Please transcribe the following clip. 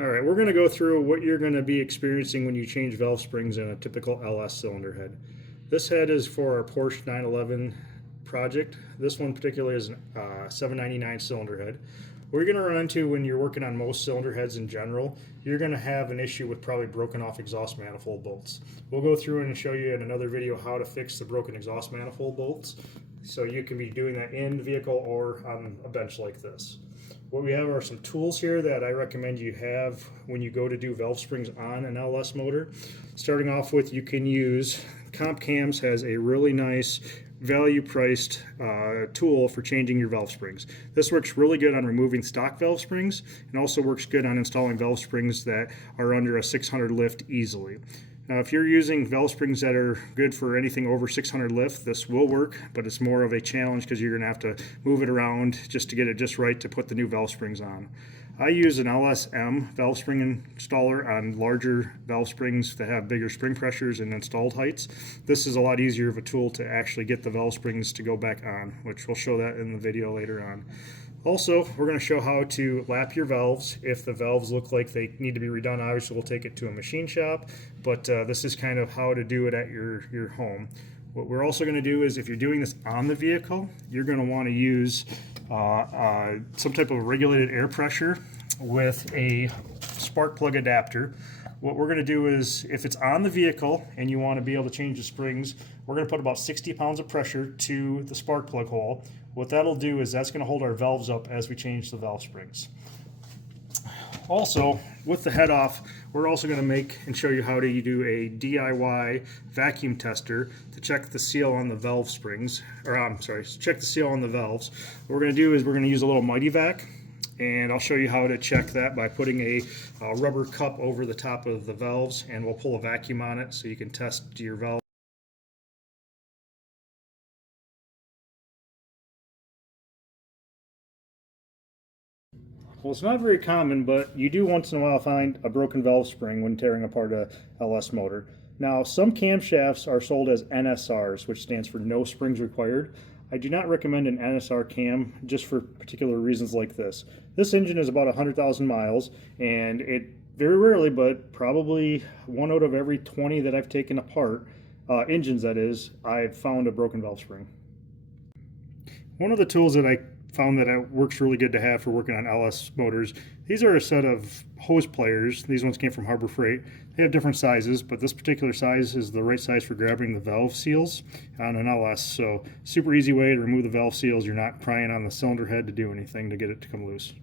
All right, we're going to go through what you're going to be experiencing when you change valve springs in a typical LS cylinder head. This head is for our Porsche 911 project. This one particularly is a 799 cylinder head. What you're going to run into when you're working on most cylinder heads in general, you're going to have an issue with probably broken off exhaust manifold bolts. We'll go through and show you in another video how to fix the broken exhaust manifold bolts, so you can be doing that in the vehicle or on a bench like this. What we have are some tools here that I recommend you have when you go to do valve springs on an LS motor. Starting off with, you can use Comp Cams has a really nice value priced tool for changing your valve springs. This works really good on removing stock valve springs and also works good on installing valve springs that are under a 600 lift easily. Now, if you're using valve springs that are good for anything over 600 lift, this will work, but it's more of a challenge because you're going to have to move it around just to get it just right to put the new valve springs on. I use an LSM valve spring installer on larger valve springs that have bigger spring pressures and installed heights. This is a lot easier of a tool to actually get the valve springs to go back on, which we'll show that in the video later on. Also, we're going to show how to lap your valves. If the valves look like they need to be redone, obviously we'll take it to a machine shop, but this is kind of how to do it at your home. What we're also going to do is, if you're doing this on the vehicle, you're going to want to use some type of regulated air pressure with a spark plug adapter. What we're going to do is, if it's on the vehicle and you want to be able to change the springs, we're going to put about 60 pounds of pressure to the spark plug hole. What that'll do is that's going to hold our valves up as we change the valve springs. Also, with the head off, we're also going to make and show you how to do a DIY vacuum tester to check the seal on the valve springs, or I'm sorry, check the seal on the valves. What we're going to do is we're going to use a little Mighty Vac, and I'll show you how to check that by putting a rubber cup over the top of the valves, and we'll pull a vacuum on it so you can test your valve. Well, it's not very common, but you do once in a while find a broken valve spring when tearing apart a LS motor. Now, some camshafts are sold as NSRs, which stands for no springs required. I do not recommend an NSR cam just for particular reasons like this. This engine is about 100,000 miles, and it very rarely, but probably 1 out of every 20 that I've taken apart, engines that is, I've found a broken valve spring. One of the tools that I found that it works really good to have for working on LS motors, these are a set of hose pliers. These ones came from Harbor Freight. They have different sizes, but this particular size is the right size for grabbing the valve seals on an LS. So super easy way to remove the valve seals. You're not prying on the cylinder head to do anything to get it to come loose.